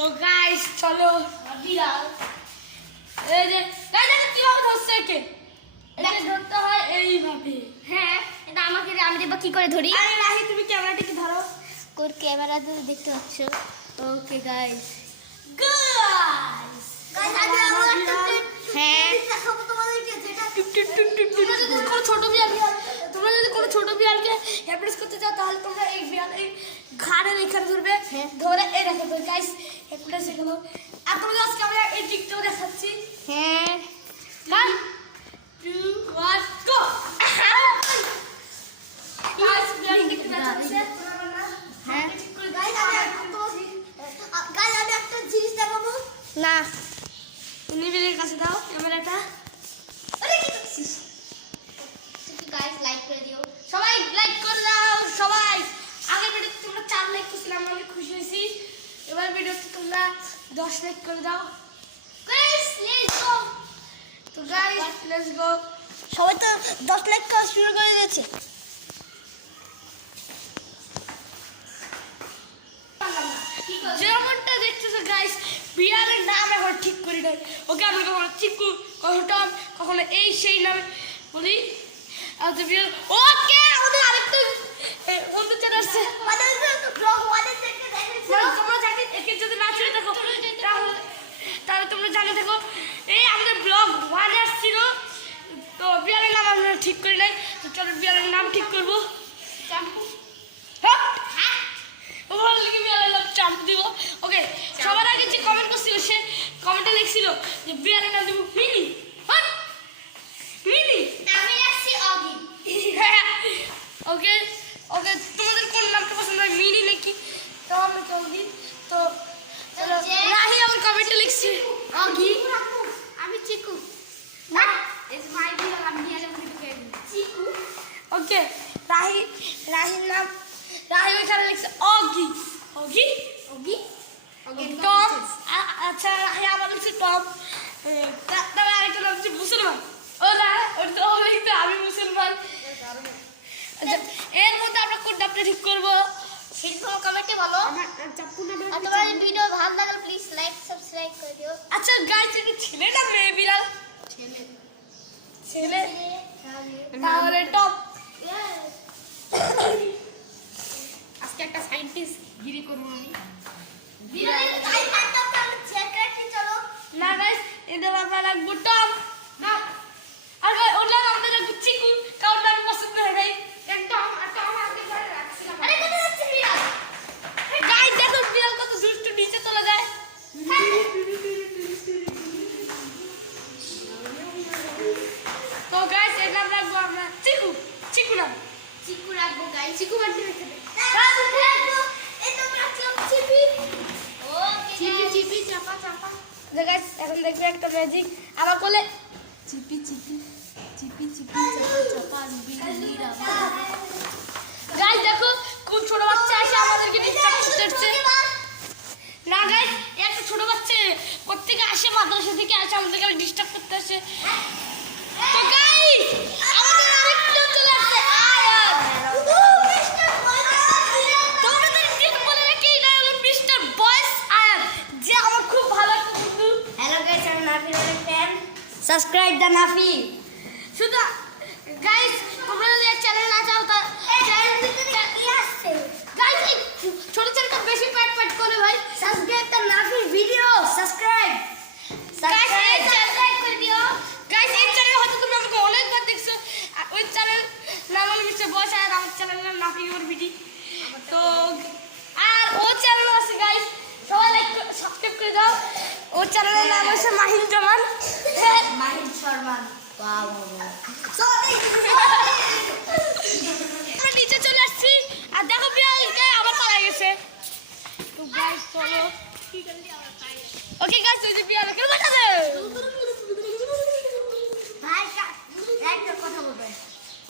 তো গাইস চলো বিড়াল এই যে গাইস কিভাবে ধরছে একে এটা ধরতে হয় এইভাবে। হ্যাঁ এটা আমাকে আমি দেখব কি করে ধরি। আরে রাহি তুমি ক্যামেরাটাকে ধরো। কোর ক্যামেরা তো দেখতে পাচ্ছ। ওকে গাইস গাইস গাইস আমি আমার একটা হ্যাঁ দেখাবো তোমাদেরকে যেটা তোমরা যদি কোনো ছোট বিড়ালকে হ্যাপনেস করতে চাও তাহলে তোমরা এই বিড়াল এই ঘাড়ের এখানে ধরবে ধরে এই দেখো তো গাইস হ্যাপনেস এখানে। আর তোমাদের আজকে আমি এই টিকটক দেখাচ্ছি। হ্যাঁ 1 2 1 গো গাইস বিড়াল দেখতে পাচ্ছেন হ্যাঁ গাইস আমি একটা জিনিস দেখাবো না নিবিড়ের কাছে দাও ক্যামেরাটা। আরে কি করছিস গাইস লাইক করে দিও। সবাই লাইক করে দাও সবাই। আগের ভিডিওতে তোমরা 4 লাইক করছিলাম আমি খুশি হয়েছি। এবার ভিডিওতে তোমরা 10 লাইক করে দাও গাইস লেটস গো। তো গাইস লেটস গো সবাই তো 10 লাইক করা শুরু করে দিয়েছে। যেমনটা দেখতেছো গাইস বিড়ালের নাম এখন ঠিক করি নাই। ওকে আমরা কখনো চিকু কখনো টম কখনো এই সেই নাম বলি। আর তো বিড়াল ওকে আমাদের আরেকটা বন্ধু চলে আসছে তোমরা জানি একে যদি না ছেড়ে দেখো তাহলে তোমরা জানে দেখো এই আমাদের ব্লগ 1 আসছিল। তো বিড়ালের নাম আমরা ঠিক করি নাই। তো চলো বিড়ালের নাম ঠিক করবো। চাম্পু দিব। ওকে সবার আগে যে কমেন্ট করছিল সে কমেন্টে লিখছিল যে বিড়ালের নাম দেবো মিনি মিনি আমি আসছি অগি। ওকে ওকে তোমাদের কোন নামটা পছন্দ হয় মিনি নাকি তো আমরা অগি। তো চলো রাহি আমার কমেন্টে লিখছি অগি আমি চিকু। না ইজ মাই বিড়াল আমি নিয়ে যাব চিকু। ওকে রাহির নাম রাহি ওইখানে লিখছে অগি অগি অগি টম। আচ্ছা রাহি আমার লিখছে টম। তারপরে আরেকটা নাম হচ্ছে মুসলমান। ও না ওটা ও লিখতে আমি মুসলমান। আচ্ছা এর মধ্যে আমরা কোন নামটা ঠিক করবো শিল্প কমেন্টে বলো। আর তোমার এই ভিডিও ভালো লাগলে প্লিজ লাইক সাবস্ক্রাইব করে দিও। আচ্ছা গাইস এটা ছেলে না মেয়ে বিড়াল ছেলে তাহলে টপ। আজকে একটা সায়েন্টিস্ট গিরি করব আমি। বিড়ালের তাই পাঁচটা আমি চেক রাখি চলো না গাইস এদের আমরা রাখবো টপ না আর ওর নাম আমরা রাখবো চিকু কারণ নাম পছন্দ হয় নাই একদম আগে ধরে রাখছিলাম। আরে কোথায় যাচ্ছে বিড়াল গাইস দেখো বিড়াল কত দুষ্টু নিচে চলে যায়। তো গাইস এর নাম রাখবো আমরা চিকু চিকু নাম চিকু রাখবো গাইস। চিকু বাড়িতে রেখে দে। চিপি চিপি চাপা চাপা। গাইস এখন দেখবে একটা ম্যাজিক আবার বলে চিপি চিপি চিপি চিপি চাপা চাপা বিড়ি রাখা। গাইস দেখো কোন ছোট বাচ্চা এসে আমাদেরকে ডিস্টার্ব করতেছে না গাইস একটা ছোট বাচ্চা প্রত্যেকে আসে মাদ্রাসা থেকে আসে আমাদেরকে ডিস্টার্ব করতে আসে। তো গাইস আমাদের আরেকটা চলে আসছে আয়াত তোমাদের ঠিক বলে রাখি এটা হলো মিস্টার বয়েস আয়াত যে আমার খুব ভালো একটা বন্ধু। হ্যালো গাইস আমি নাফির ফ্যান। সাবস্ক্রাইব দা নাফি শুধু গাইস তোমরা যদি এই চ্যানেল না চাও তা চ্যানেল ভিতরে কি আসছে গাইস ছোট চ্যানেলটা বেশি প্যাট প্যাট করে ভাই subscribe the Nafir video subscribe guys এই চ্যানেল করে দিও। গাইস এই চ্যানেল হয়তো তুমি আমাকে অনেকবার দেখছো ওই চ্যানেল নাম হলো মিস্টার বয়েস আর আমার চ্যানেল নাম নাফি ওর ভিডিও। তো আর ও চ্যানেল আছে গাইস সবাই লাইক সাবস্ক্রাইব করে দাও। ওর চ্যানেলের নাম হচ্ছে মাহিন জামান মাহিন শর্মান। বাহ আমরা নিচে চলে আসছি আর দেখো বিড়ালকে আবার পালা গেছে। তো গাইস চলো ওকে গাইস ওই যে বিড়ালকে বাঁচাবে ভাই একটা কথা বলবো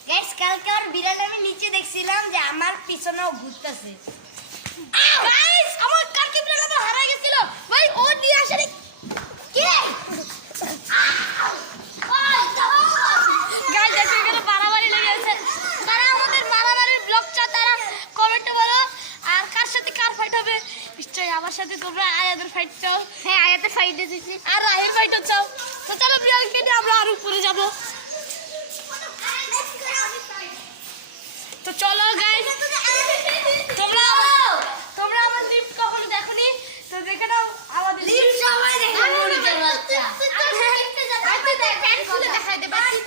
গাইস কালকে আর বিড়াল আমি নিচে দেখছিলাম যে আমার পিছনেও ঘুরতেছে। গাইস আমার কালকে বিড়াল আবার হারিয়ে গেছিল ভাই ও নিয়ে আসে রে কি গাইস দেখো এখানে মারামারি লেগে আছে। যারা আমাদের মারামারির ব্লগ চাও তারা কমেন্টে বলো আর কার সাথে কার ফাইট হবে নিশ্চয়ই আমার সাথে তোমরা আয়াদের ফাইট আর রাহিল ভাই তো চাও তো চলো বিড়ালকে নিয়ে আমরা আর উপরে যাবো তো চলো গাইস তোমরা তোমরা আমার লিফট কখনো দেখোনি তো দেখে নাও আমাদের লিফট সবাই দেখে মরে যাবে বাচ্চা লিফটে যাবে ফ্যান খুলে দেখাই দে বাকি